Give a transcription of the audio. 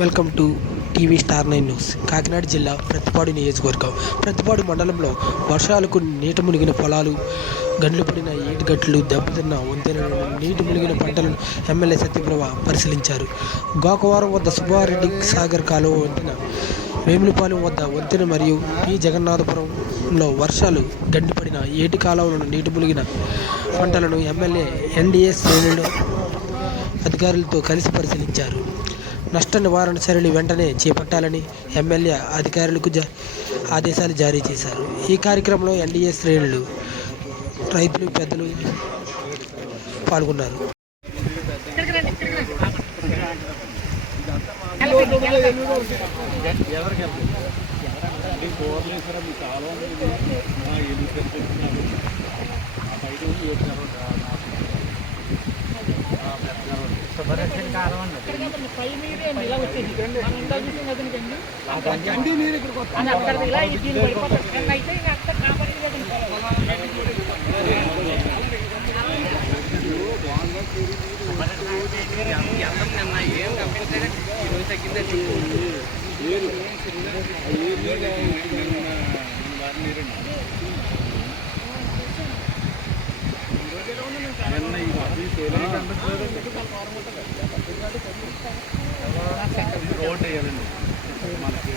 Welcome to TV star 9 news. Kakinada జిల్లా ప్రతిపాడు నియోజకవర్గం ప్రతిపాడు మండలంలో వర్షాలకు నీట మునిగిన పొలాలు, గండ్లు పడిన ఏటిగట్లు, దెబ్బతిన్న వంతెనలను, నీటి మునిగిన పంటలను ఎమ్మెల్యే సత్యప్రభ పరిశీలించారు. గోకవరం వద్ద సుబ్బారెడ్డి సాగర్ కాలువ వంతెన, వేములపాలెం వద్ద వంతెన మరియు పి జగన్నాథపురంలో వర్షాలు గండిపడిన ఏటి కాలువలను, నీటి మునిగిన పంటలను ఎమ్మెల్యే ఎన్డీఏ శ్రేణుల అధికారులతో కలిసి పరిశీలించారు. నష్ట నివారణ చర్యలు వెంటనే చేపట్టాలని ఎమ్మెల్యే అధికారులకు ఆదేశాలు జారీ చేశారు. ఈ కార్యక్రమంలో ఎన్డీఏ శ్రేణులు, రైతులు, పెద్దలు పాల్గొన్నారు. రోడ్ వేయాలండి మనకి